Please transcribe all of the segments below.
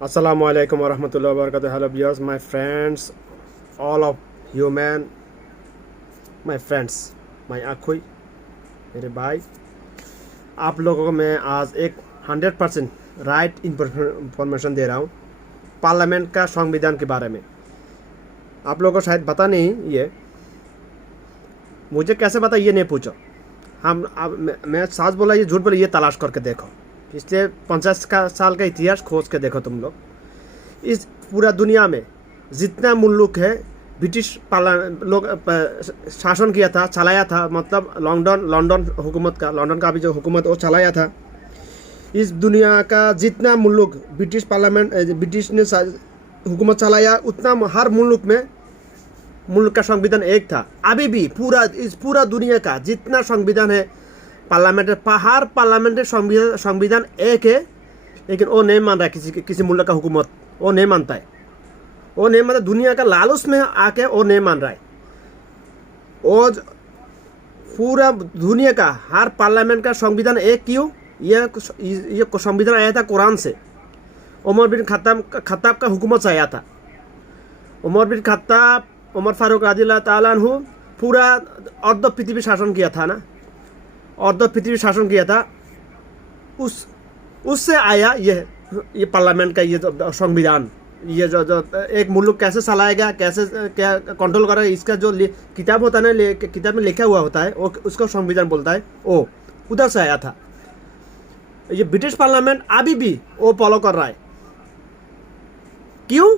Assalamualaikum warahmatullahi wabarakatuh. Hello viewers, my friends, all of you man, my friends, my आखुई मेरे भाई, आप लोगों को मैं आज एक 100% राइट इंफॉर्मेशन दे रहा हूँ पार्लियामेंट का संविधान के बारे में। आप लोगों को शायद पता नहीं, ये मुझे कैसे पता ये नहीं पूछो। मैं साथ बोला ये झूठ बोला, ये तलाश करके देखो। पिछले 50 साल का इतिहास खोज के देखो तुम लोग। इस पूरा दुनिया में जितना मुल्क है ब्रिटिश लोग शासन किया था, चलाया था, मतलब लंदन हुकूमत का, लंदन का अभी जो हुकूमत वो चलाया था। इस दुनिया का जितना मुल्क ब्रिटिश ने हुकूमत चलाया, उतना हर मुल्क का संविधान एक था। अभी भी पूरा दुनिया का जितना संविधान है हर पार्लियामेंटेर संविधान एक है, लेकिन वो नहीं मान रहा है किसी मुल्क का हुकूमत, वो नहीं मानता है, वो नहीं मानता। दुनिया का लालच में आके वो नहीं मान रहा है। वो पूरा दुनिया का हर पार्लियामेंट का संविधान एक क्यों? ये संविधान आया था कुरान से। उमर बिन खत्ताब का हुकूमत से आया था। उमर बिन खत्ताब, उमर फारूक रज़ियल्लाहु ताला अन्हु पूरा अर्ध पृथ्वी शासन किया था ना, अर्ध पृथ्वी शासन किया था। उससे आया ये पार्लियामेंट का ये संविधान। ये जो एक मुल्क कैसे चलाएगा, कैसे क्या कंट्रोल करेगा, इसका जो किताब होता है ना, किताब में लिखा हुआ होता है, वो उसको संविधान बोलता है। वो उधर से आया था। ये ब्रिटिश पार्लियामेंट अभी भी वो फॉलो कर रहा है। क्यों?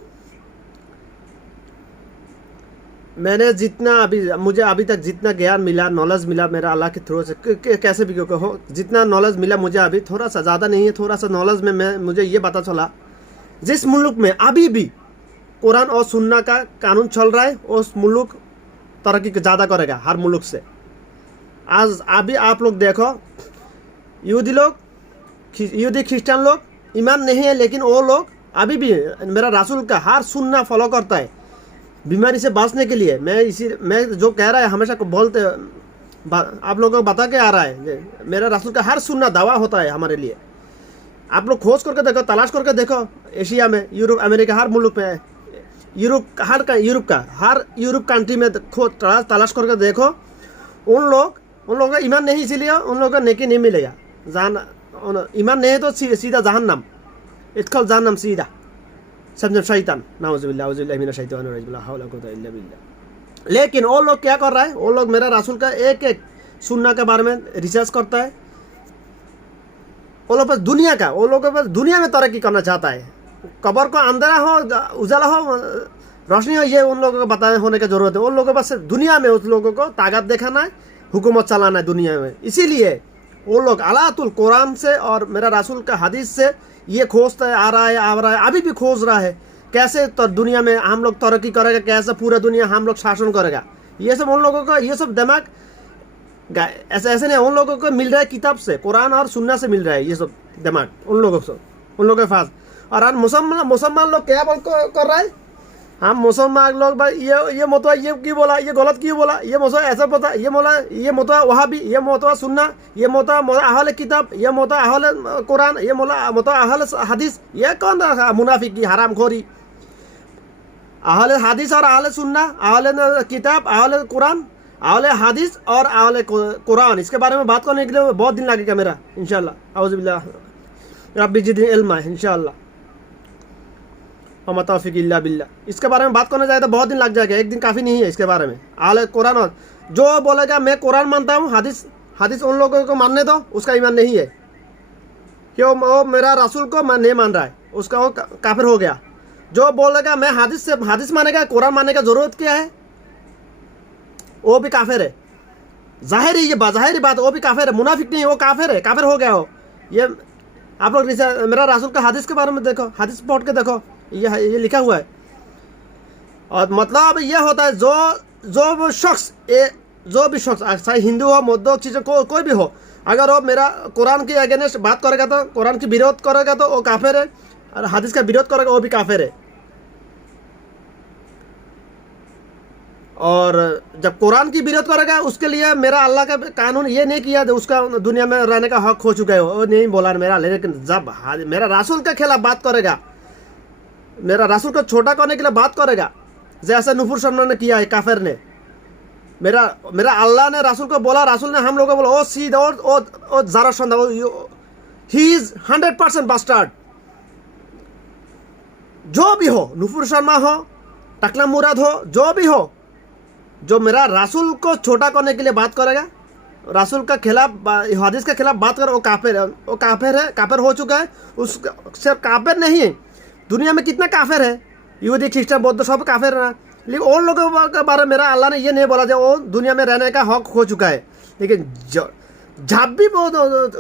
मुझे अभी तक जितना ज्ञान मिला, नॉलेज मिला मेरा अल्लाह के थ्रू से, कैसे भी हो, जितना नॉलेज मिला मुझे अभी, थोड़ा सा, ज़्यादा नहीं है, थोड़ा सा नॉलेज में मुझे ये पता चला, जिस मुल्क में अभी भी कुरान और सुन्ना का कानून चल रहा है, उस मुल्क तरक्की ज़्यादा करेगा हर मुल्क से। आज अभी आप लोग देखो, यहूदी क्रिश्चियन लोग ईमान नहीं है, लेकिन वो लोग अभी भी मेरा रसूल का हर सुन्ना फॉलो करता है बीमारी से बचने के लिए। मैं जो कह रहा है हमेशा को बोलते, आप लोगों को बता के आ रहा है, मेरा रसूल का हर सुन्ना दवा होता है हमारे लिए। आप लोग खोज करके देखो, तलाश करके देखो, एशिया में, यूरोप, अमेरिका, हर मुल्क में, हर यूरोप कंट्री में तलाश करके देखो। उन लोगों का ईमान नहीं, इसीलिए उन लोगों को नेकी नहीं मिलेगा। ईमान नहीं है तो सीधा जहन्नम, इत्कल जहन्नम सीधा, सब शैतान, नाउजुबिल्लाह मिनश शैतानिर रजीम, ला हौला कुव्वता इल्ला बिल्लाह। लेकिन वो लोग क्या कर रहा है? वो लोग मेरा रसूल का एक एक सुन्ना के बारे में रिसर्च करता है। वो लोग बस दुनिया में तरक्की करना चाहता है। कब्र को अंधेरा हो, उजाला हो, रोशनी हो, ये उन लोगों को बताने होने की जरूरत है। उन लोगों को बस दुनिया में उस लोगों को ताकत दिखाना है, हुकूमत चलाना है दुनिया में। इसीलिए वो लोग अलातुल कुरान से और मेरा रसूल का हदीस से ये खोजता आ रहा है, अभी भी खोज रहा है, कैसे तो दुनिया में हम लोग तरक्की करेगा, कैसे पूरा दुनिया हम लोग शासन करेगा। ये सब उन लोगों का, ये सब दिमाग ऐसे नहीं, उन लोगों को मिल रहा है किताब से, कुरान और सुन्ना से मिल रहा है ये सब दिमाग उन लोगों के पास। और आज मुसलमान लोग क्या कर रहा है? हम मुसलमान लोग भाई ये मतवा ये क्यों बोला, ये गलत क्यों बोला, ये मौसा ऐसा पता, ये मतवा वहाँ भी, ये मतवा सुन्ना, ये मतवा अहले किताब, ये मतवा अहले कुरान, ये मतवा अहले हदीस। ये कौन मुनाफिक की हरामखोरी? अहले हदीस और अहले सुन्ना, अहले किताब, अहले कुरान, अहले हदीस और अहले कुरान, इसके बारे में बात करने के लिए बहुत दिन लगेगा मेरा, इंशाल्लाह। औज़ुबिल्लाह रब्बी ज़िदनी इल्मा, इंशाल्लाह, वमा तौफीक़ी इल्ला बिल्लाह। इसके बारे में बात करना चाहे तो बहुत दिन लग जाएगा, एक दिन काफ़ी नहीं है इसके बारे में। अहले कुरान, और जो बोलेगा मैं कुरान मानता हूँ, हदीस उन लोगों को मानने दो, उसका ईमान नहीं है। क्यों? वो मेरा रसूल को नहीं मान रहा है, उसका वो काफिर हो गया। जो बोलेगा मैं हदीस मानेगा, कुरान मानने का जरूरत क्या है, वो भी काफिर है। जाहिरी बात, वो भी काफिर है, मुनाफिक नहीं, वो काफिर है, काफिर हो गया हो। ये आप लोग मेरा रसूल का हदीस के बारे में देखो, हदीस पढ़ के देखो, ये लिखा हुआ है। और मतलब ये होता है, जो भी शख्स चाहे हिंदू हो, बौद्ध, चीज़ों कोई भी हो, अगर वो मेरा कुरान के अगेंस्ट बात करेगा, तो कुरान की विरोध करेगा तो वो काफिर है, और हदीस का विरोध करेगा वो भी काफिर है। और जब कुरान की विरोध करेगा, उसके लिए मेरा अल्लाह का कानून ये नहीं किया, उसका दुनिया में रहने का हक खो चुका है, वो नहीं बोला मेरा। लेकिन जब मेरा रसूल के खिलाफ बात करेगा, मेरा रसूल को छोटा करने के लिए बात करेगा, जैसे नुपुर शर्मा ने किया है काफिर ने। मेरा अल्लाह ने रसूल को बोला, रसूल ने हम लोगों को बोला ओ सीद ओ जाराशंद, ही इज 100% बास्टार्ड। जो भी हो, नुपुर शर्मा हो, टकला मुराद हो, जो भी हो, जो मेरा रसूल को छोटा करने के लिए बात करेगा, रसूल का खिलाफ, हदीस के खिलाफ बात कर, वो काफिर है, वो काफिर है, काफिर हो चुका है। उस सिर्फ काफिर नहीं है, दुनिया में कितना काफिर है, यहूदी क्रिश्चियन बौद्ध सब काफिर है। लेकिन उन लोगों के बारे में मेरा अल्लाह ने ये नहीं बोला जो वो दुनिया में रहने का हक हो चुका है। लेकिन जब भी वो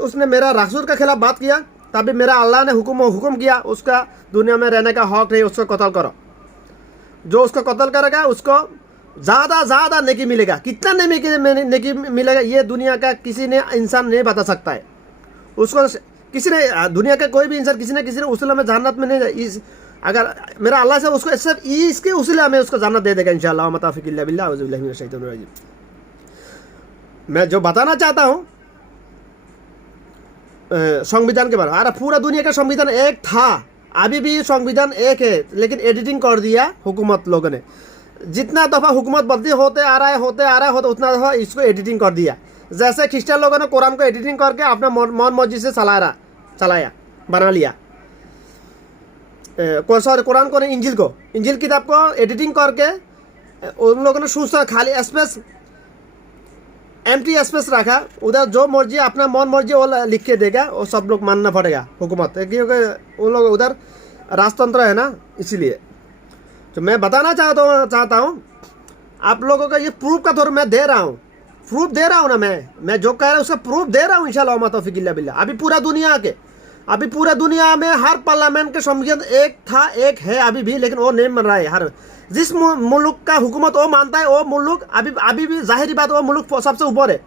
उसने मेरा रसूल के खिलाफ बात किया, तभी मेरा अल्लाह ने हुक्म किया उसका दुनिया में रहने का हक नहीं, उसको कत्ल करो। जो उसको कत्ल करेगा उसको ज़्यादा नेकी मिलेगा। कितना नेकी मिलेगा ये दुनिया का किसी ने इंसान नहीं बता सकता है। उसको किसी ने, दुनिया का कोई भी इंसान किसी ने उसूल में जन्नत में नहीं, अगर मेरा अल्लाह से उसको सिर्फ इसके उसूल में उसको जन्नत दे देगा इंशाअल्लाह। मतौफीक इल्ला बिल्लाह, औज़ु बिल्लाहि मिनश शैतानिर रजीम। मैं जो बताना चाहता हूँ संविधान के बारे में, अरे पूरा दुनिया का संविधान एक था, अभी भी संविधान एक है, लेकिन एडिटिंग कर दिया हुकूमत लोगों ने। जितना दफ़ा हुकूमत बदली होते आ रहा है उतना दफ़ा इसको एडिटिंग कर दिया। जैसे क्रिश्चियन लोगों ने कुरान को एडिटिंग करके अपना मन मर्जी से चलाया बना लिया। सॉरी, कुरान को नहीं, इंजिल किताब को एडिटिंग करके उन लोगों ने सोचा खाली स्पेस, एम्प्टी स्पेस रखा, उधर जो मर्जी अपना मन मर्जी वो लिख के देगा, वो सब लोग मानना पड़ेगा हुकूमत, क्योंकि उन लोग उधर राजतंत्र है ना। इसीलिए तो मैं बताना चाहता हूँ आप लोगों का ये प्रूफ का तौर मैं दे रहा हूँ, प्रूफ दे रहा हूँ ना, मैं जो कह रहा हूँ उसका प्रूफ दे रहा हूँ इंशाअल्लाह। मतौफीक इल्ला बिल्लाह। अभी पूरा दुनिया में हर पार्लियामेंट के संविधान एक था, एक है अभी भी, लेकिन वो नहीं मान रहा है। हर जिस मुल्क का हुकूमत वो मानता है, वो मुल्क अभी भी जाहिर बात वो मुल्क सबसे ऊपर है।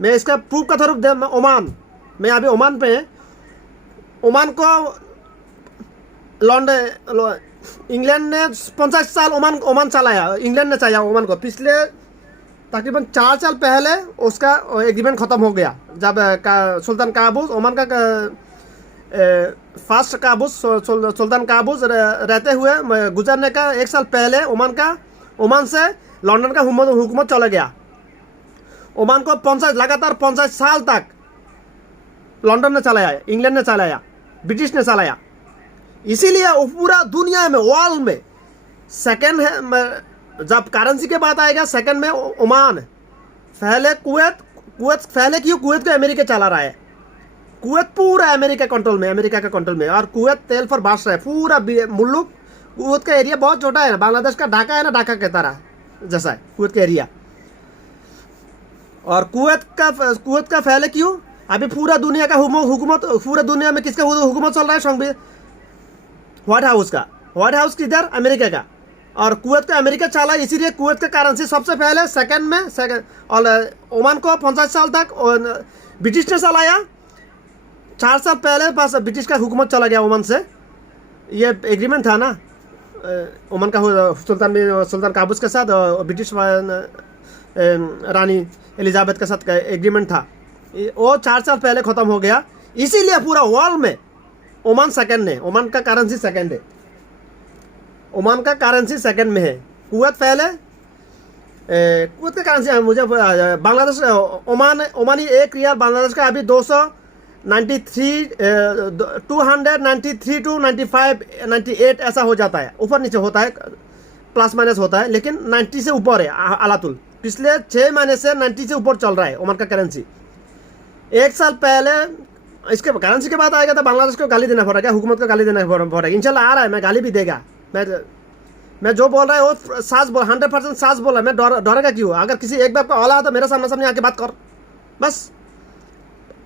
मैं इसका प्रूफ का तौर ओमान, मैं अभी ओमान पे, ओमान को लॉन्डन, इंग्लैंड ने 50 साल ओमान चलाया, इंग्लैंड ने चाहा ओमान को। पिछले तकरीबन 4 साल पहले उसका एग्रीमेंट ख़त्म हो गया, जब सुल्तान काबूस, ओमान का फर्स्ट काबूस, सुल्तान काबूस रहते हुए गुजरने का 1 साल पहले ओमान से लंदन का हुकूमत चला गया। ओमान को लगातार 50 साल तक लंदन ने चलाया, इंग्लैंड ने चलाया, ब्रिटिश ने चलाया। इसीलिए पूरा दुनिया में, वर्ल्ड में सेकंड है। जब करेंसी के बात आएगा, सेकंड में ओमान, पहले कुवैत पहले क्यों? कुवैत को अमेरिका चला रहा है। कुवैत पूरा अमेरिका का कंट्रोल में, और कुवैत तेल पर बास रहा है पूरा मुल्क। कुवैत का एरिया बहुत छोटा है, बांग्लादेश का ढाका है ना, ढाका के तरह जैसा है कुवैत का एरिया। और कुवैत का पहले क्यों? अभी पूरा दुनिया का हुकूमत, पूरा दुनिया में किसका हुकूमत चल रहा है? संविधान, व्हाइट हाउस किधर? अमेरिका का। और कुवैत का अमेरिका चला, इसीलिए कुवैत का करेंसी सबसे पहले सेकंड में। और ओमान को 50 साल तक ब्रिटिश ने चलाया। 4 साल पहले बस ब्रिटिश का हुकूमत चला गया ओमान से। ये एग्रीमेंट था ना ओमान का, सुल्तान काबूस के साथ ब्रिटिश रानी एलिजाबेथ के साथ एग्रीमेंट था, वो 4 साल पहले ख़त्म हो गया। इसीलिए पूरा वर्ल्ड में ओमान सेकंड है, ओमान का करेंसी सेकंड है, ओमान का करेंसी सेकंड में है। कुवैत पहले, कुवैत का करेंसी मुझे बांग्लादेश, ओमानी 1 रियाल बांग्लादेश का अभी 293 टू 95 98 ऐसा हो जाता है, ऊपर नीचे होता है, प्लस माइनस होता है, लेकिन 90 से ऊपर है आलातुल। पिछले 6 महीने से 90 से ऊपर चल रहा है ओमान का करेंसी। 1 साल पहले इसके करेंसी के बाद आएगा तो बांग्लादेश को गाली देना पड़ेगा, हुकूमत को गाली देना पड़ेगा। इंशाल्लाह आ रहा है, मैं गाली भी देगा। मैं जो बोल रहा है वो सास बोल, 100% सास बोला। मैं डरेगा क्यों? अगर किसी एक बाप का औलाद तो मेरे सामने आके बात कर, बस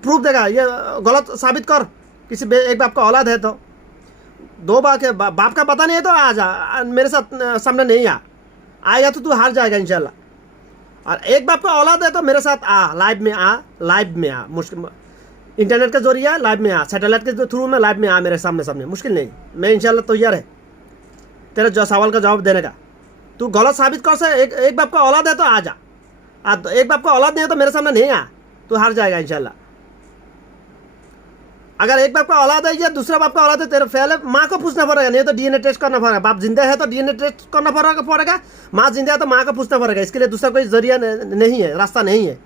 प्रूफ देगा, ये गलत साबित कर। किसी एक बाप का औलाद है तो 2 बाप का पता नहीं है तो आ जा, मेरे साथ सामने नहीं आएगा तो तू हार जाएगा इंशाल्लाह। और एक बाप का औलाद है तो मेरे साथ लाइव में आ, मुश्किल इंटरनेट के जरिए लाइव में आ, सैटेलाइट के थ्रू में लाइव में आ, मेरे सामने मुश्किल नहीं। मैं इंशाल्लाह तैयार है तेरे जो सवाल का जवाब देने का। तू गलत साबित कर से, एक बाप का औलाद है तो आ जा, एक बाप का औलाद नहीं है तो मेरे सामने नहीं आ, तू हार जाएगा इंशाल्लाह। अगर एक बाप का औलाद है या दूसरा बाप का औलाद है, तेरे पहले माँ को पूछना पड़ेगा, नहीं तो डीएनए टेस्ट करना पड़ेगा। बाप जिंदा है तो डीएनए टेस्ट करना पड़ेगा, माँ जिंदा है तो माँ को पूछना पड़ेगा। इसके लिए दूसरा कोई जरिया नहीं है, रास्ता नहीं है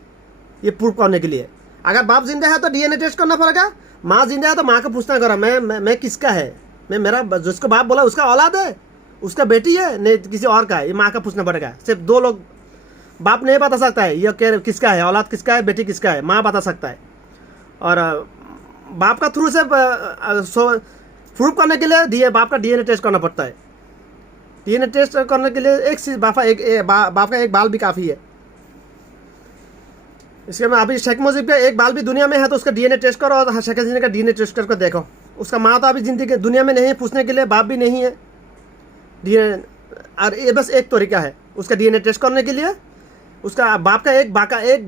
ये प्रूव करने के लिए। अगर बाप जिंदा है तो डीएनए टेस्ट करना पड़ेगा, माँ जिंदा है तो माँ को पूछना करा मैं किसका है, मैं मेरा जिसको बाप बोला उसका औलाद है, उसका बेटी है, नहीं किसी और का है, ये माँ का पूछना पड़ेगा। सिर्फ 2 लोग, बाप नहीं बता सकता है ये किसका है, औलाद किसका है, बेटी किसका है, माँ बता सकता है। और बाप का थ्रू से प्रूव करने के लिए बाप का डीएनए टेस्ट करना पड़ता है। डीएनए टेस्ट करने के लिए एक चीज बाप का एक बाल भी काफ़ी है। इसके में अभी शेख मुजीब का एक बाल भी दुनिया में है तो उसका डीएनए टेस्ट करो, और शेख हसीना का डीएनए टेस्ट करके देखो। उसका माँ तो अभी जिंदगी दुनिया में नहीं है, पूछने के लिए बाप भी नहीं है डीएनए। और ये बस एक तरीका है उसका डीएनए टेस्ट करने के लिए। उसका बाप का एक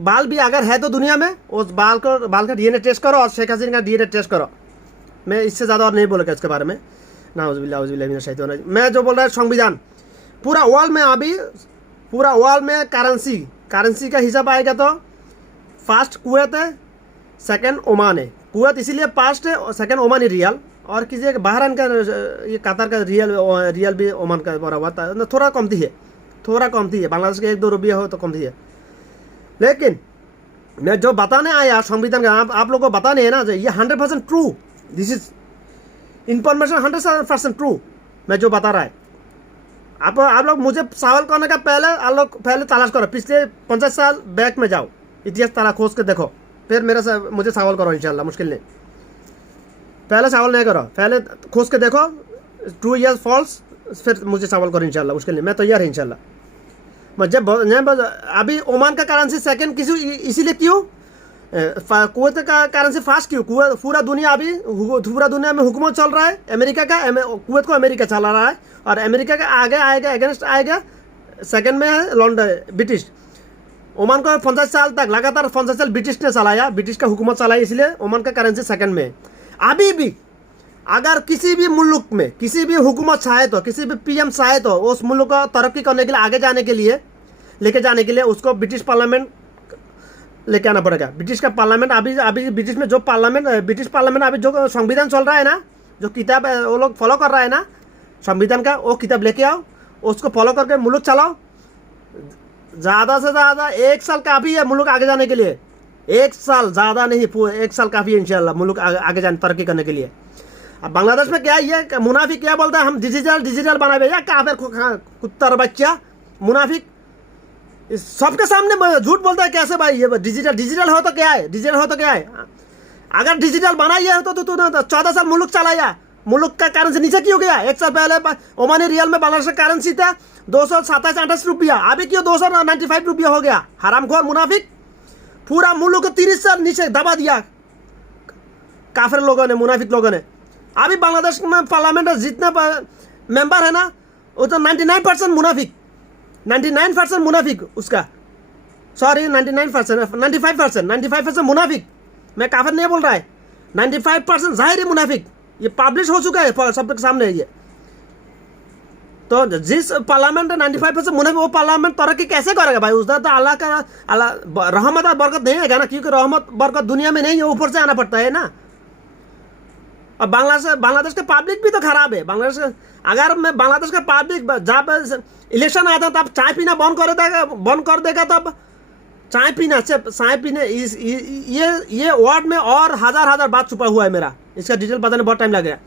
बाल भी अगर है तो दुनिया में, उस बाल का डीएनए टेस्ट करो और शेख हसीना का डीएनए टेस्ट करो। मैं इससे ज़्यादा और नहीं बोलूँगा इसके बारे में। नाउज़ुबिल्लाह। मैं जो बोल रहा है संविधान, पूरा वर्ल्ड में करेंसी का हिसाब आएगा तो फर्स्ट कुवैत है, सेकंड ओमान है। कुवैत इसीलिए फर्स्ट है, और सेकंड ओमानी रियल, और किसी बहरान का, ये कतर का रियल भी ओमान का बड़ा हुआ था, थोड़ा कमती है। बांग्लादेश के 1-2 रुपया हो तो कमती है। लेकिन मैं जो बताने आया संविधान का, आप लोगों को बताने है ना, ये 100% true, this is information 100% true. मैं जो बता रहा है, आप लोग मुझे सवाल करने का पहले तलाश करो, पिछले 50 साल बैक में जाओ, इतिहास तारा खोज के देखो, फिर मुझे सवाल करो इंशाल्लाह। मुश्किल नहीं, पहले सवाल नहीं करो, पहले खोज के देखो ट्रू या फॉल्स, फिर मुझे सवाल करो इंशाल्लाह। मुश्किल नहीं, मैं तैयार है इंशाल्लाह। अभी ओमान का करेंसी सेकंड किसी इसीलिए क्यों, कुवैत का करेंसी फास्ट क्यों? पूरा दुनिया में हुकूमत चल रहा है अमेरिका का, कुवैत को अमेरिका चला रहा है, और अमेरिका का आगे आएगा, अगेंस्ट आएगा। सेकंड में है लंदन ब्रिटिश। ओमान को 50 साल तक लगातार 50 साल ब्रिटिश ने चलाया, ब्रिटिश का हुकूमत चलाई, इसलिए ओमान का करेंसी सेकंड में है। अभी भी अगर किसी भी मुल्क में किसी भी हुकूमत चाहे तो, किसी भी पीएम चाहे तो, उस मुल्क को तरक्की करने के लिए, आगे लेके जाने के लिए उसको ब्रिटिश पार्लियामेंट लेके आना पड़ेगा। ब्रिटिश का पार्लियामेंट अभी ब्रिटिश में जो ब्रिटिश पार्लियामेंट अभी जो संविधान चल रहा है ना, जो किताब वो लोग फॉलो कर रहा है ना संविधान का, वो किताब लेके आओ, उसको फॉलो करके मुल्क चलाओ। ज़्यादा से ज़्यादा 1 साल काफ़ी है मुल्क आगे जाने के लिए। 1 साल, ज़्यादा नहीं, 1 साल काफ़ी है इंशाल्लाह मुल्क आगे जाने, तरक्की करने के लिए। अब बांग्लादेश में क्या ये मुनाफिक क्या बोलता है, हम डिजिटल बना भैया, काफिर कुत्ता बच्चा मुनाफिक सबके सामने झूठ बोलता है। कैसे भाई ये डिजिटल हो तो क्या है, अगर डिजिटल बनाई है तो 14 साल मुल्क चलाया, मुल्क का करेंसी नीचे क्यों गया? 1 साल पहले ओमानी रियल में बांग्लादेश का करेंसी था 227-28 रुपया, अभी क्यों 295 रुपया हो गया? हरामखोर मुनाफिक, पूरा मुल्क को 30 साल नीचे दबा दिया काफिर लोगों ने, मुनाफिक लोगों ने। अभी बांग्लादेश में पार्लियामेंट में जितने मेंबर है ना, वो तो 99% मुनाफिक, 99% मुनाफिक उसका, सॉरी 95% मुनाफिक। मैं काफिर नहीं बोल रहा है, 95% जाहिर मुनाफिक। ये पब्लिश हो चुका है सबके सामने ये। तो जिस पार्लियामेंट में 95% मुनाफिक, वो पार्लियामेंट तरक्की कैसे करेगा भाई? उसका तो अल्लाह रहमत और बरकत नहीं है ना, क्योंकि रहमत बरकत दुनिया में नहीं है, ऊपर से आना पड़ता है ना। और बांग्लादेश का पब्लिक भी तो खराब है। अगर मैं बांग्लादेश का पब्लिक जब इलेक्शन आता तब चाय पीना बंद कर देगा तब चाय पीने ये वर्ड में और हजार बात छुपा हुआ है मेरा, इसका डिटेल बताने बहुत टाइम लगेगा।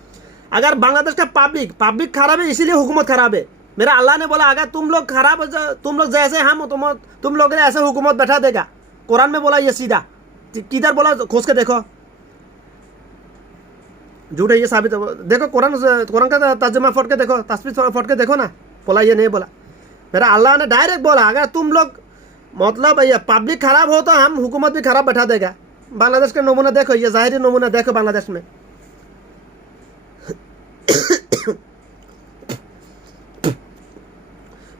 अगर बांग्लादेश का पब्लिक खराब है, इसीलिए हुकूमत खराब है। मेरा अल्लाह ने बोला अगर तुम लोग खराब, तुम लोग जैसे हम तुम लोग ने ऐसे हुकूमत बैठा देगा। कुरान में बोला ये सीधा, किधर बोला खोज के देखो, झूठ है ये साबित। देखो कुरान का तर्जुमा फोड़ के देखो, तस्वीर फोड़ के देखो ना, बोला ये नहीं बोला। मेरा अल्लाह ने डायरेक्ट बोला अगर तुम लोग मतलब ये पब्लिक खराब हो तो हम हुकूमत भी खराब बैठा देगा। बांग्लादेश का नमूना देखो, ये जाहिरी नमूना देखो बांग्लादेश में।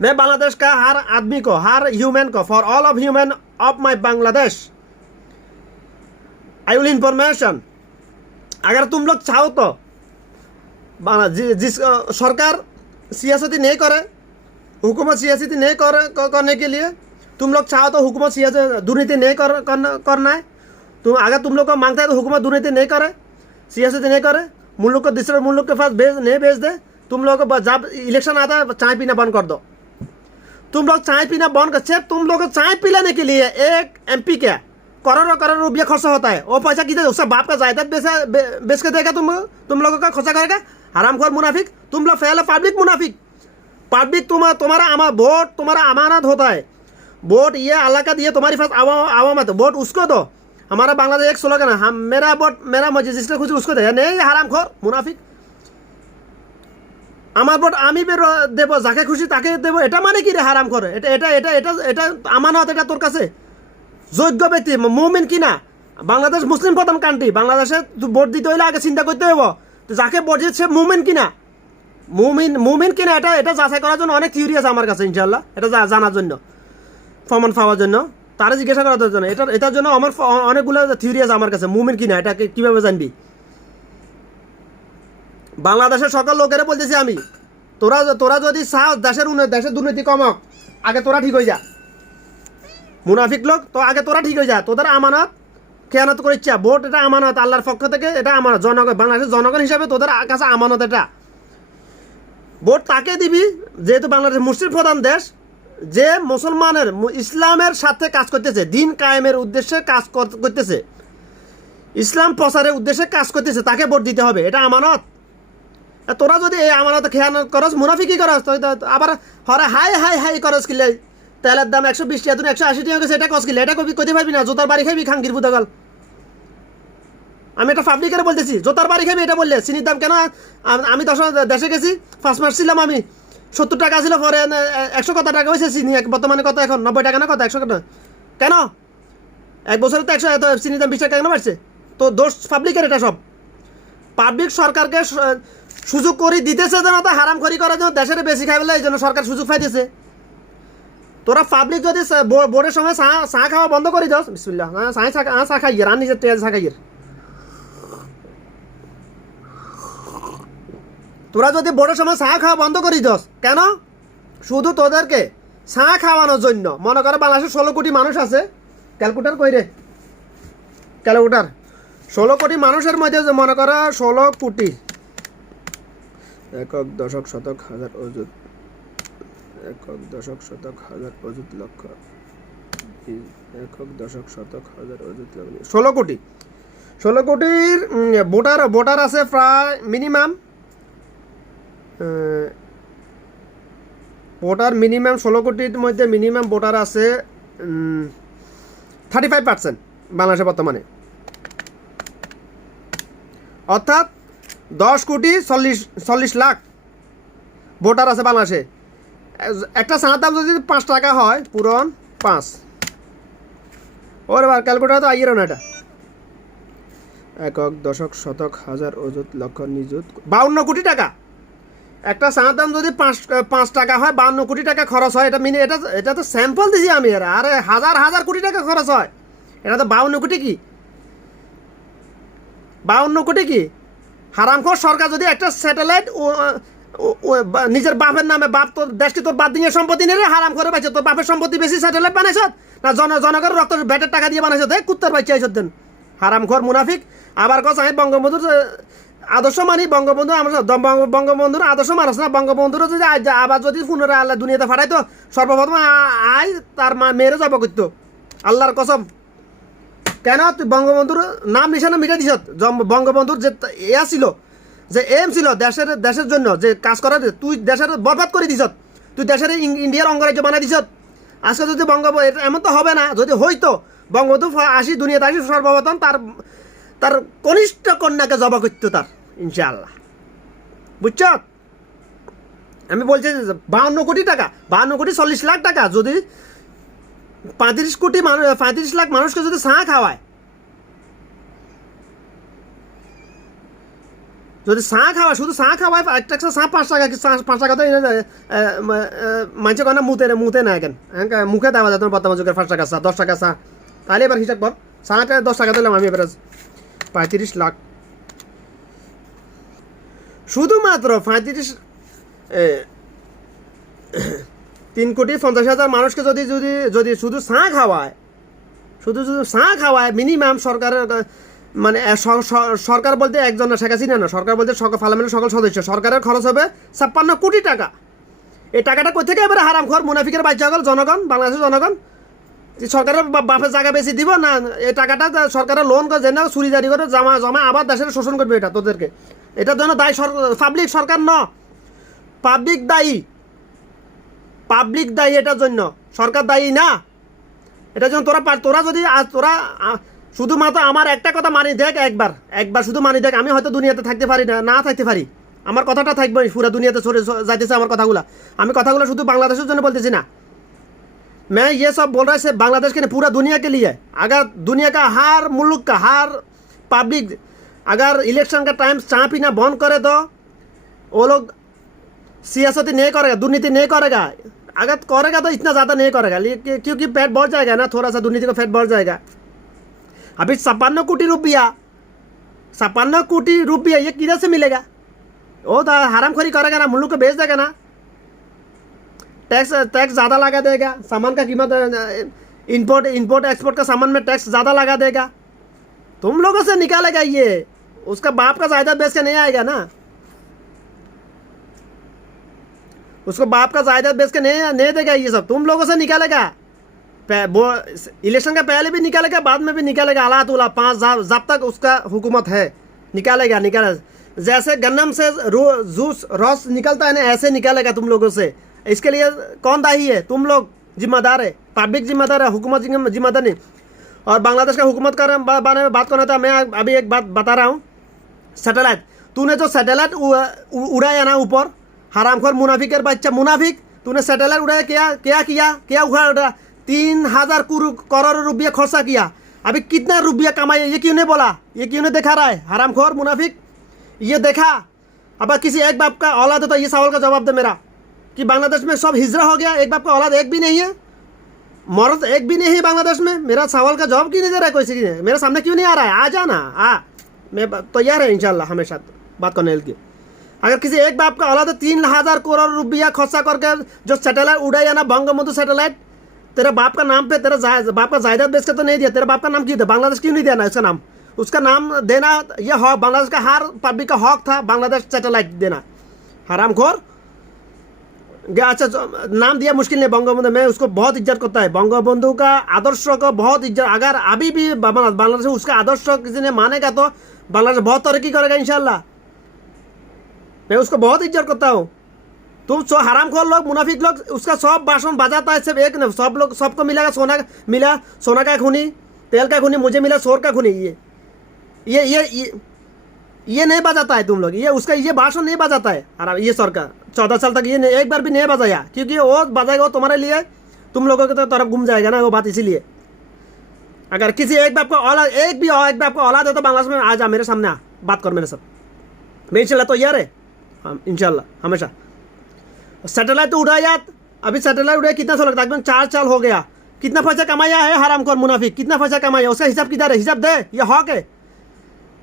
मैं बांग्लादेश का हर आदमी को, हर ह्यूमन को, for all of human of my Bangladesh I will information. अगर तुम लोग चाहो तो जिस सरकार सियासती नहीं करे, हुकूमत सियासती नहीं करने के लिए तुम लोग चाहो तो हुकूमत दुर्नीति नहीं करना है। अगर तुम लोग को मांगता है तो हुकूमत दुर्नीति नहीं करे, सियासत नहीं करे, मुल्क को दूसरे मुल्क के पास भेज दे। तुम लोग जब इलेक्शन आता है चाय पीना बंद कर दो। तुम लोग चाय पीना बंद कर, सिर्फ तुम लोग चाय पिलाने के लिए एक MP क्या करोड़ों करोड़ रुपया खर्च होता है। वो पैसा किधर, उससे बाप का जायदाद बेच के देगा तुम लोगों का खर्चा करेगा। हरामखोर मुनाफिक, तुम लोग फैला पब्लिक मुनाफिक। पब्लिक तुम्हारा वोट तुम्हारा अमानत होता है। वोट ये अल्लाह का दिए, तुम्हारे पास आवामत, वोट उसको दो। हमारा बांग्लादेश एक स्लोगन है, हम मेरा वोट मेरा मर्जी, जिसका खुशी उसको दे। नहीं हरामखोर मुनाफिक, আমার ভোট আমি দেব, যাকে খুশি তাকে দেব, এটা মানে কি রে হারামখোর? এটা এটা এটা এটা এটা আমানত, এটা তোর কাছে যোগ্য ব্যক্তি মুমিন কিনা? বাংলাদেশ মুসলিম প্রধান কান্ট্রি, বাংলাদেশে ভোট দিতে হইলে আগে চিন্তা করতে হবে তো যাকে ভোট দিচ্ছে সে মুমিন কিনা, মুমিন কিনা। এটা এটা যাচাই করার জন্য অনেক থিওরি আছে আমার কাছে, ইনশাল্লাহ এটা জানার জন্য, প্রমাণ পাওয়ার জন্য, তারা জিজ্ঞাসা করার জন্য। এটার জন্য আমার অনেকগুলো থিওরি আছে আমার কাছে, মুমিন কিনা এটাকে কীভাবে জানবি। বাংলাদেশের সকল লোকেরা বলতেছি আমি, তোরা যদি চাও দেশের দুর্নীতি কমক, আগে তোরা ঠিক হয়ে যা। মুনাফিক লোক তো আগে তোরা ঠিক হয়ে যা। তোদের আমানত খেয়ানত করে ইচ্ছা, ভোট এটা আমানত আল্লাহর পক্ষ থেকে, এটা আমানত জনগণ, বাংলাদেশের জনগণ হিসাবে তোদের কাছে আমানত। এটা ভোট তাকে দিবি যেহেতু বাংলাদেশ মুসলিম প্রধান দেশ, যে মুসলমানের ইসলামের সাথে কাজ করতেছে, দিন কায়েমের উদ্দেশ্যে কাজ করতেছে, ইসলাম প্রচারের উদ্দেশ্যে কাজ করতেছে, তাকে ভোট দিতে হবে। এটা আমানত। তোরা যদি এই আমানত খেয়ানত করস, মুনাফিকি করস, আবার হরে হাই হাই হাই করস কিলে তেলের দাম 120 টাকা 180 টাকা গেছে, এটা কস কিলে, এটা কবি কইতে পারবি না। জোতার বাড়ি খাবি খাঙ্গির বুদাগাল। আমি এটা পাবলিকের বলতেছি, জোতার বাড়ি খাবি এটা বললে। চিনির দাম কেন? আমি দেশে গেছি, 5 মাস ছিলাম আমি, 70 টাকা ছিল, পরে 100 কত টাকা হয়েছে চিনি, বর্তমানে কত এখন 90 টাকা না কত, 100 টাকা কেন? এক বছরে তো 100 চিনির দাম 20 টাকা কেন বাড়ছে? তো দোষ পাবলিকের। এটা সব পাবলিক সরকারকে সুযোগ করে দিতেছে যেন, তো হারাম করি করার জন্য, দেশের বেশি খাই বলে এই জন্য সরকার সুযোগ পাইতেছে। তোরা পাবলিক যদি ভোটের সময় চা খাওয়া বন্ধ করে দাও, বিসমিল্লাহ, চা খাইয়ের আর নিজের তেল চা খাইয়ের। তোরা যদি ভোটের সময় চা খাওয়া বন্ধ করে দাস, কেন? শুধু তোদেরকে চা খাওয়ানোর জন্য। মনে করো বাংলাদেশে 16 কোটি মানুষ আছে, ক্যালকুলেটার কই রে, ক্যালকুলেটার 16 কোটি মানুষের মধ্যে মনে করো 16 কোটি, একক দশক শতক হাজার অযুত, একক দশক শতক হাজার অযুত লক্ষ, একক দশক শতক হাজার অযুত লক্ষ, 16 কোটি। 16 কোটির ভোটার আছে প্রায় মিনিমাম, ভোটার মিনিমাম 16 কোটির মধ্যে মিনিমাম ভোটার আছে 35% বাংলাদেশে বর্তমানে। অর্থাৎ 10 কোটি 40 লাখ ভোটার আছে বাংলাদেশে। একটা চাঁর দাম যদি 5 টাকা হয়, পূরণ 5, ওর বার ক্যালকুলেটার তো আইয়ের না। এটা একক দশক শতক হাজার অযুত লক্ষ নিযুত 52 কোটি টাকা। একটা চাঁর দাম যদি 5 টাকা হয়, 52 কোটি টাকা খরচ হয়। এটা তো স্যাম্পল দিছি আমি। আরে হাজার কোটি টাকা খরচ হয়। এটা তো 52 কোটি কি 52 কোটি কি হারামখোর সরকার যদি একটা স্যাটেলাইট নিজের বাপের নামে, বাপ তোর দেশটি তোর বাদ দিয়ে সম্পত্তি নিয়ে হারাম করে পাইছে, তোর বাপের সম্পত্তি বেশি স্যাটেলাইট বানাইছ না জনগণের রক্ত ব্যাটের টাকা দিয়ে বানাইছ? দেখ কুত্তার বাচ্চা আইস দেন হারামখোর মুনাফিক। আবার কস আমি বঙ্গবন্ধুর আদর্শ মানি, বঙ্গবন্ধু আমরা বঙ্গবন্ধুর আদর্শ মানুষ না। বঙ্গবন্ধুর যদি আবার যদি পুনরায় আল্লাহ দুনিয়াতে ফাটাইতো, সর্বপ্রথম তার মেয়েরও জব করতো, আল্লাহর কসম। কেন তুই বঙ্গবন্ধুর নাম নিশানা মিটে দিস? বঙ্গবন্ধুর যে ইয়া ছিল, যে এম ছিল দেশের জন্য যে কাজ করার, তুই দেশের বরবাদ করে দিস। তুই দেশের ইন্ডিয়ার অঙ্গরাজ্য বানাই দিস। আজকে যদি এমন তো হবে না, যদি হইতো বঙ্গবন্ধু দুনিয়াতে আসি, সর্বপ্রথম তার কনিষ্ঠ কন্যাকে জবা করতো তার, ইনশাআল্লাহ। বুঝছ? আমি বলছি 52 কোটি টাকা, 52 কোটি 40 লাখ টাকা যদি 35 কোটি মানুষ, 35 লাখ মানুষকে যদি চা খাওয়ায়, যদি চা খাওয়ায়, শুধু চা খাওয়ায়, একটা চা 5 টাকা, 5 টাকা তো মানুষের কেন মুতে না কেন, মুখে দেওয়া যেত বর্তমান যুগের 5 টাকা চা, 10 টাকা চা। তাহলে এবার হিসাব কর, চাটা 10 টাকা দিলাম আমি, এবার 35 লাখ। শুধুমাত্র 3 কোটি 50 হাজার মানুষকে যদি শুধু চা খাওয়ায়, মিনিমাম সরকারের মানে সরকার বলতে একজন না, শেখ হাসিনা না, সরকার বলতে পার্লামেন্টের সকল সদস্য, সরকারের খরচ হবে 56 কোটি টাকা। এই টাকাটা কই থেকে এবারে হারামখোর মুনাফিকের বাচ্চা হল জনগণ, বাংলাদেশের জনগণ সরকারের বাপের জায়গা বেশি দিব না? এই টাকাটা সরকারের লোন করে যে না চুরিদারি করে জমা জমা আবার দেশের শোষণ করবে। এটা তোদেরকে, এটার জন্য দায়ী পাবলিক, সরকার ন, পাবলিক দায়ী, পাবলিক দায়ী এটার জন্য, সরকার দায়ী না। এটার জন্য তোরা যদি শুধুমাত্র আমার একটা কথা মানি দেখ, একবার শুধু মানি দেখ, আমি হয়তো দুনিয়াতে থাকতে পারি না থাকতে পারি, আমার কথাটা থাকবে পুরো দুনিয়াতে ছড়ে যাইতেছে আমার কথাগুলো। আমি কথাগুলো শুধু বাংলাদেশের জন্য बलतेছি ना, मैं ये सब बोल रहा है बांग्लादेश के नहीं, पूरा दुनिया के लिए। अगर दुनिया का हर मुल्क का हर पब्लिक अगर इलेक्शन का टाइम चाय पीना बंद करे तो वो लोग सियासती नहीं करेगा, दुर्नीति नहीं करेगा। अगर करेगा तो इतना ज़्यादा नहीं करेगा, क्योंकि पेट बढ़ जाएगा ना, थोड़ा सा दुर्नीति का पेट बढ़ जाएगा। अभी 56 कोटी रुपया, 56 कोटी रुपया ये किधर से मिलेगा? वो तो हरामखोरी करेगा ना, मुल्क को बेच देगा ना, टैक्स ज़्यादा लगा देगा, सामान का कीमत इंपोर्ट एक्सपोर्ट का सामान में टैक्स ज़्यादा लगा देगा, तुम लोगों से निकालेगा ये, उसका बाप का जायदाद बेच के नहीं आएगा ना, उसको बाप का जायदाद बेच के नहीं देगा, ये सब तुम लोगों से निकालेगा। इलेक्शन का पहले भी निकालेगा, बाद में भी निकालेगा, अल्लाह तुला 5 जब तक उसका हुकूमत है निकालेगा। जैसे गन्नम से जूस रस निकलता है ना, ऐसे निकालेगा तुम लोगों से। इसके लिए कौन दायी है? तुम लोग जिम्मेदार है, पब्लिक जिम्मेदार है, हुकूमत जिम्मेदार नहीं। और बांग्लादेश का हुकूमत के बारे में बात करना था, मैं अभी एक बात बता रहा हूँ। सैटेलाइट, तूने जो सैटेलाइट उड़ाया ना ऊपर, हरामखोर मुनाफिकेर बच्चा मुनाफिक, तूने सैटेलाइट उड़ाया, क्या उड़ा 3000 करोड़ रुपया खर्चा किया। अभी कितना रुपया कमाया ये क्यों नहीं बोला? ये क्यों नहीं दिखा रहा है? हरामखोर मुनाफिक, ये देखा। अब किसी एक बाप का औलाद है तो ये सवाल का जवाब दे मेरा, कि बांग्लादेश में सब हिजरा हो गया, एक बाप का औलाद एक भी नहीं है, मर्द एक भी नहीं है बांग्लादेश में। मेरा सवाल का जवाब क्यों नहीं दे रहा है कोई? मेरे सामने क्यों नहीं आ रहा है? आ जाना, मैं तैयार है इंशाल्लाह हमेशा बात करने के लिए। अगर किसी एक बाप का औलाद 3000 करोड़ रुपया खर्चा करके जो सैटेलाइट उड़ाया ना, बंगबंधु सैटेलाइट, तेरे बाप का नाम पे, तेरा बाप का जायदाद बेच के तो नहीं दिया, तेरे बाप का नाम क्यों दिया? बांग्लादेश क्यों नहीं दिया ना उसका नाम? उसका नाम देना यह हक, बांग्लादेश का हर पब्लिक का हक था बांग्लादेश सैटेलाइट देना। हरामखोर, अच्छा नाम दिया मुश्किल नहीं, बंगबंधु, मैं उसको बहुत इज्जत करता है, बंगबंधु का आदर्श को बहुत इज्जत। अगर अभी भी बांग्लादेश उसका आदर्श किसी ने मानेगा तो बांग्लादेश बहुत तरक्की करेगा इंशाल्लाह, मैं उसको बहुत इज्जत करता हूँ। तुम हरामखोर लोग, मुनाफिक लोग, उसका सब भाषण बजाता है, सिर्फ एक नहीं, सब लोग, सबको मिलेगा, सोना का खूनी, तेल का खूनी, मुझे मिला शोर का खूनी। ये नहीं बजाता है तुम लोग, ये उसका ये भाषण नहीं बजाता है। और ये सरकार 14 साल तक ये एक बार भी नहीं बजाया, क्योंकि वो बजाएगा वो तुम्हारे लिए, तुम लोगों की तरफ घूम जाएगा ना वो बात। इसीलिए अगर किसी एक बाप का औलाद, एक बाप का औलाद है तो बांग्लादेश में आ जा, मेरे सामने आ, बात कर मेरे साथ, मैं इंशाल्लाह तो यार है इंशाल्लाह हमेशा। सैटेलाइट तो उड़ाया, अभी सैटेलाइट उड़ाया कितना साल लगता है? 4 साल हो गया। कितना पैसा कमाया है हरामखोर मुनाफिक? कितना पैसा कमाया? उसका हिसाब किधर है? हिसाब दे, ये हक है।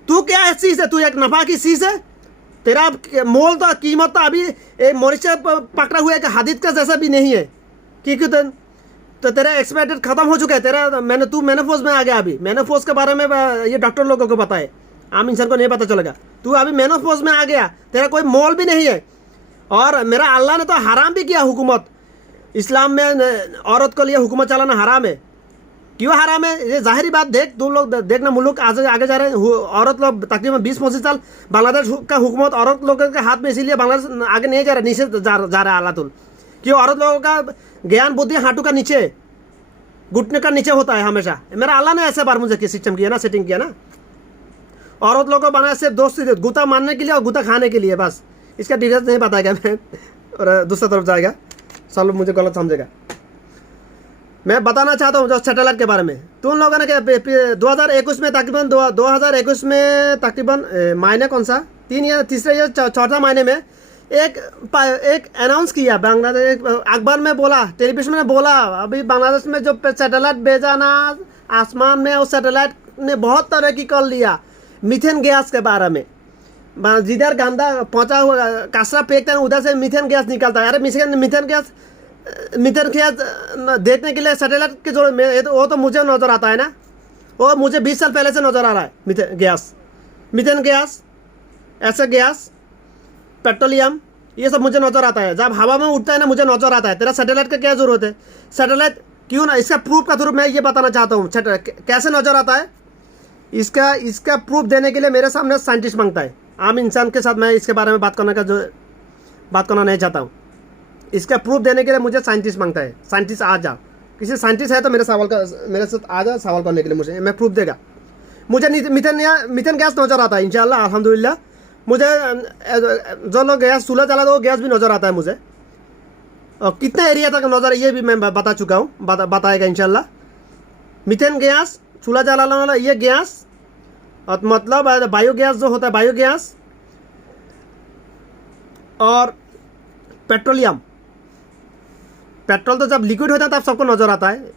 तू क्या चीज़ है? तू एक नफा की चीज़ है। तेरा मोल तो कीमत तो अभी मॉरिशस पकड़ा हुआ एक हादिद का जैसा भी नहीं है, क्योंकि तो तेरा एक्सपायर्ड खत्म हो चुका है तेरा। तू मेनोपॉज में आ गया। अभी मेनोपॉज के बारे में ये डॉक्टर लोगों को पता है, आम इंसान को नहीं पता चलेगा। तू अभी मेनोपॉज में आ गया, तेरा कोई मोल भी नहीं है। और मेरा अल्लाह ने तो हराम भी किया हुकूमत, इस्लाम में औरत को लिए हुकूमत चलाना हराम है। क्यों हराम है? ये जाहिरी बात, देख तुम लोग देखना, मुल्क आगे जा रहे हैं, औरत लोग तकरीबन 20-25 साल बांग्लादेश का हुकूमत औरत लोगों के हाथ में, इसीलिए बांग्लादेश आगे नहीं जा रहा, नीचे जा रहा है अल्लाह। क्यों? औरत लोगों का ज्ञान बुद्धि हाथों का नीचे, घुटने का नीचे होता है हमेशा। मेरा अल्लाह ने ऐसे बार मुझे सिस्टम किया ना, सेटिंग किया ना। औरत लोगों को बनाया सिर्फ दोस्ती, गुता मारने के लिए और गुता खाने के लिए, बस। इसका डिटेल्स नहीं बताएगा मैं, और दूसरा तरफ जाएगा, सब लोग मुझे गलत समझेगा। मैं बताना चाहता हूँ जो सैटेलाइट के बारे में। तुम लोगों ने 2021 में तकरीबन 2021 में तकरीबन महीने कौन सा, 3 या तीसरे या चौथा महीने में एक अनाउंस किया बांग्लादेश, अखबार में बोला, टेलीविजन में बोला, अभी बांग्लादेश में जो सैटेलाइट भेजा ना आसमान में, उस सैटेलाइट ने बहुत तरक्की कर लिया। मीथेन गैस के बारे में, जिधर गंदा पहुँचा हुआ कचरा फेंकते हैं उधर से मीथेन गैस निकलता है। अरे मीथेन गैस देखने के लिए सैटेलाइट के जो वो तो मुझे नज़र आता है ना, वो मुझे 20 साल पहले से नज़र आ रहा है। मीथेन गैस, ऐसे गैस, पेट्रोलियम, ये सब मुझे नज़र आता है। जब हवा में उड़ता है ना मुझे नज़र आता है। तेरा सैटेलाइट का क्या ज़रूरत है? सैटेलाइट क्यों ना, इसका प्रूफ का थ्रू मैं ये बताना चाहता हूँ कैसे नज़र आता है। इसका प्रूफ देने के लिए मेरे सामने साइंटिस्ट मांगता है। आम इंसान के साथ मैं इसके बारे में बात करना नहीं चाहता हूँ। इसका प्रूफ देने के लिए मुझे साइंटिस्ट मांगता है। साइंटिस्ट आ जा, किसी साइंटिस्ट है तो मेरे साथ आ जा सवाल करने के लिए, मुझे मैं प्रूफ देगा। मुझे मीथेन गैस नज़र आता है इंशाल्लाह, अल्हम्दुलिल्लाह। मुझे जो लोग गैस चूल्हा जला दो गैस भी नज़र आता है मुझे। और कितने एरिया तक नज़र ये भी मैं बता चुका हूँ, बताएगा इंशाल्लाह। मीथेन गैस, चूल्हा जलाने वाला ये गैस, और मतलब बायोगैस जो होता है, बायोगैस और पेट्रोलियम। पेट्रोल तो जब लिक्विड होता है तब सबको नज़र आता है।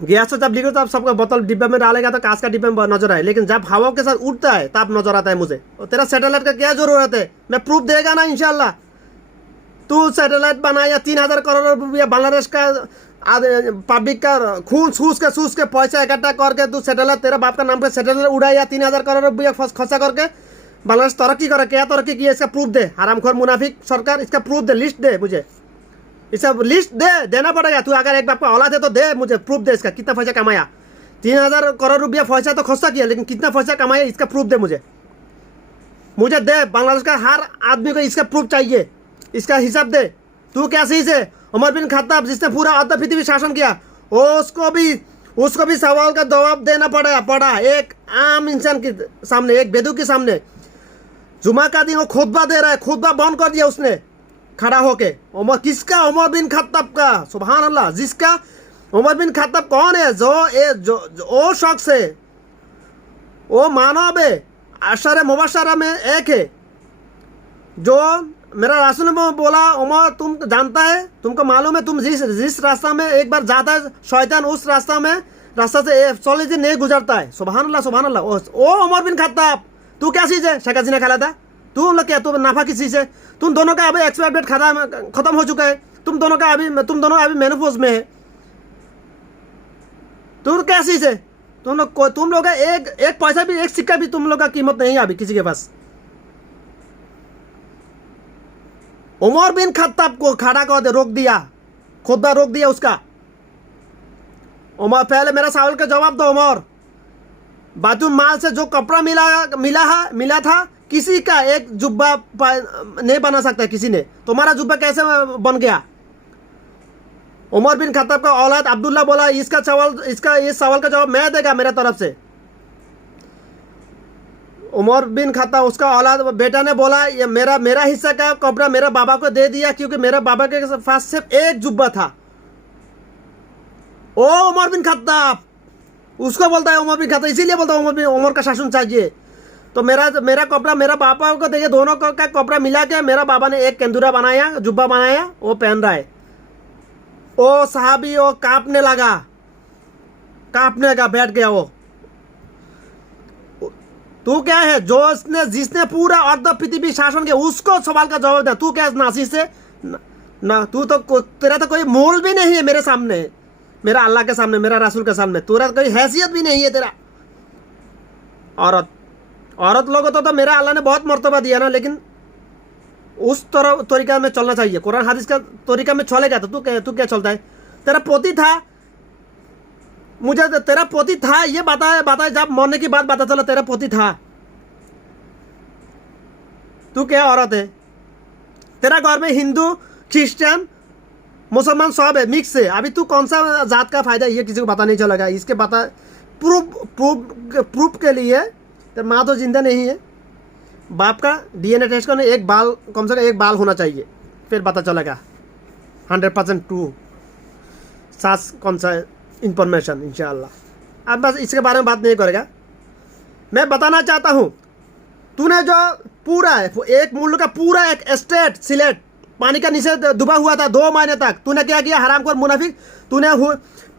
गैस तो जब लिक्विड तब सबको बोतल डिब्बे में डालेगा तो कांच का डिब्बे में नजर आए, लेकिन जब हवा के साथ उड़ता है तब नजर आता है मुझे। और तेरा सैटेलाइट का क्या जरूरत है? मैं प्रूफ देगा ना इंशाल्लाह। तू सैटेलाइट बनाया 3000 करोड़ रुपया बांग्लादेश का पब्लिक का खून सूस के पैसा इकट्ठा करके तू सैटेलाइट, तेरा बाप का नाम पे सैटेलाइट उड़ाया 3000 करोड़ रुपया खर्चा करके बांग्लादेश तरक्की करे। क्या तरक्की किया? इसका प्रूफ दे। हरामखोर मुनाफिक सरकार, इसका प्रूफ दे, लिस्ट दे मुझे। इसका लिस्ट देना पड़ेगा। तू अगर एक बाप का औलाद है तो दे मुझे, प्रूफ दे इसका कितना पैसा कमाया। 3000 करोड़ रुपया पैसा तो खर्चा किया, लेकिन कितना पैसा कमाया इसका प्रूफ दे मुझे दे। बांग्लादेश का हर आदमी को इसका प्रूफ चाहिए, इसका हिसाब दे। तू क्या चीज है? उमर बिन खत्ताब जिसने पूरा अर्ध पृथ्वी शासन किया, उसको भी सवाल का जवाब देना पड़ा एक आम इंसान के सामने, एक बेदू के सामने। जुमा का दिन वो खुतबा दे रहा है, खुतबा बंद कर दिया उसने खड़ा होके। किसका? उमर बिन खत्ताब का। सुभान अल्लाह। जिसका? उमर बिन खत्ताब कौन है? जो शख्स है, वो मानव है, अशर मुबशरा में एक है, जो मेरा रासूल ने बोला उमर तुम जानता है, तुमको मालूम है, तुम जिस रास्ता में एक बार जाता है शैतान, उस रास्ता से 40 दिन नहीं गुजरता है। सुभान अल्लाह, सुभान अल्लाह। ओ उमर बिन खत्ताब, तू क्या चीज़ है? शेख हसीना खाला था तू लोग क्या? तू नाफा किस चीज़ है? तुम दोनों का अभी एक्सपायर डेट खत्म हो चुका है। तुम दोनों अभी मेनोपॉज में है। तुम क्या चीज़ है? तुम लोग का एक पैसा भी, एक सिक्का भी तुम लोग का कीमत नहीं है अभी किसी के पास। उमर बिन खत्ताब को खड़ा कर रोक दिया, खुतबा रोक दिया उसका। उमर, पहले मेरा सवाल का जवाब दो। उमर, बैतुल माल से जो कपड़ा मिला था, किसी का एक जुब्बा नहीं बना सकता किसी ने। तुम्हारा जुब्बा कैसे बन गया? उमर बिन खत्ताब का औलाद अब्दुल्ला बोला इस सवाल का जवाब मैं देगा मेरे तरफ से। उमर बिन खत्ताब, उसका औलाद बेटा ने बोला ये मेरा हिस्सा का कपड़ा मेरा बाबा को दे दिया, क्योंकि मेरा बाबा के पास सिर्फ एक जुब्बा था। ओ उमर बिन खत्ताब, उसको बोलता है उमर बिन खत्ताब, इसीलिए बोलता है उमर का शासन चाहिए। तो मेरा कपड़ा मेरा बाबा को देखिए, दोनों का कपड़ा मिला के मेरा बाबा ने एक केंदुरा बनाया, जुब्बा बनाया, वो पहन रहा है। ओ साहबी, वो कांपने लगा, बैठ गया वो। तू क्या है? जिसने पूरा अर्ध पृथ्वी शासन किया, उसको सवाल का जवाब दे। तू क्या नासिस है ना? तेरा तो कोई मोल भी नहीं है मेरे सामने, मेरा अल्लाह के सामने, मेरा रसूल के सामने। तेरा कोई हैसियत भी नहीं है तेरा। औरत लोगों तो मेरा अल्लाह ने बहुत मर्तबा दिया ना, लेकिन उस तरीका में चलना चाहिए। कुरान हदीस का तरीका में चलेगा तो तू क्या चलता है? तेरा पोती था, मुझे तेरा पोती था ये बताया जब मरने की बात पता चला तेरा पोती था। तू क्या औरत है? तेरा घर में हिंदू, क्रिश्चियन, मुसलमान सब है, मिक्स है। अभी तू कौन सा जात का फायदा ये किसी को पता नहीं चलेगा। इसके प्रूफ के लिए तेरा माँ तो जिंदा नहीं है, बाप का DNA टेस्ट करने एक बाल, कम से कम एक बाल होना चाहिए, फिर पता चलेगा 100% ट्रू सास कौन सा इंफॉर्मेशन इंशाल्लाह। अब बस इसके बारे में बात नहीं करेगा। मैं बताना चाहता हूँ, तूने जो पूरा एक मुल्क का पूरा एक स्टेट सिलेट पानी का नीचे डूबा हुआ था 2 महीने तक, तूने क्या किया? हरामखोर मुनाफिक, तूने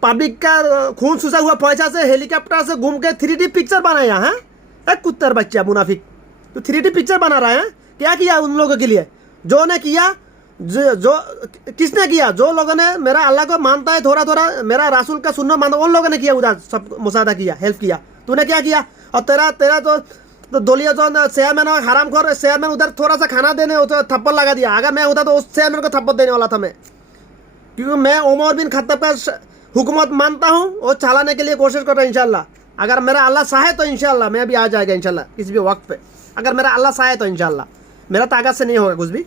पब्लिक का खून चूसा हुआ पैसा से हेलीकॉप्टर से घूम के 3D पिक्चर बनाया है। एक कुत्तर बच्चा मुनाफिक, तो 3D पिक्चर बना रहा है। क्या किया उन लोगों के लिए? जो ने किया जो किसने किया? जो लोगों ने मेरा अल्लाह को मानता है, थोड़ा थोड़ा मेरा रसूल का सुन्नत मानता, उन लोगों ने किया, उधर सब मुसादा किया, हेल्प किया। तूने क्या किया? और तेरा तेरा तो दलीय जो चेयरमैन और हरामखोर चेयरमैन उधर थोड़ा सा खाना देने तो थप्पड़ लगा दिया। अगर मैं होता तो उस चेयरमैन को थप्पड़ देने वाला था मैं, क्योंकि मैं उमर बिन खत्ताब का हुकूमत मानता हूँ और चलाने के लिए कोशिश कर रहा हूँ इंशाल्लाह। अगर मेरा अल्लाह चाहे तो इंशाल्लाह मैं भी आ जाएगा इंशाल्लाह किसी भी वक्त पे, अगर मेरा अल्लाह चाहे तो इंशाल्लाह। मेरा ताकत से नहीं होगा कुछ भी।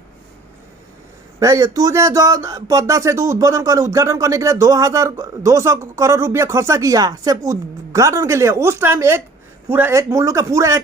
भाई तुझे जो पद्मा सेतु उद्घाटन करने के लिए 2,200 करोड़ रुपया खर्चा किया सिर्फ उद्घाटन के लिए, उस टाइम एक मुल्क का पूरा एक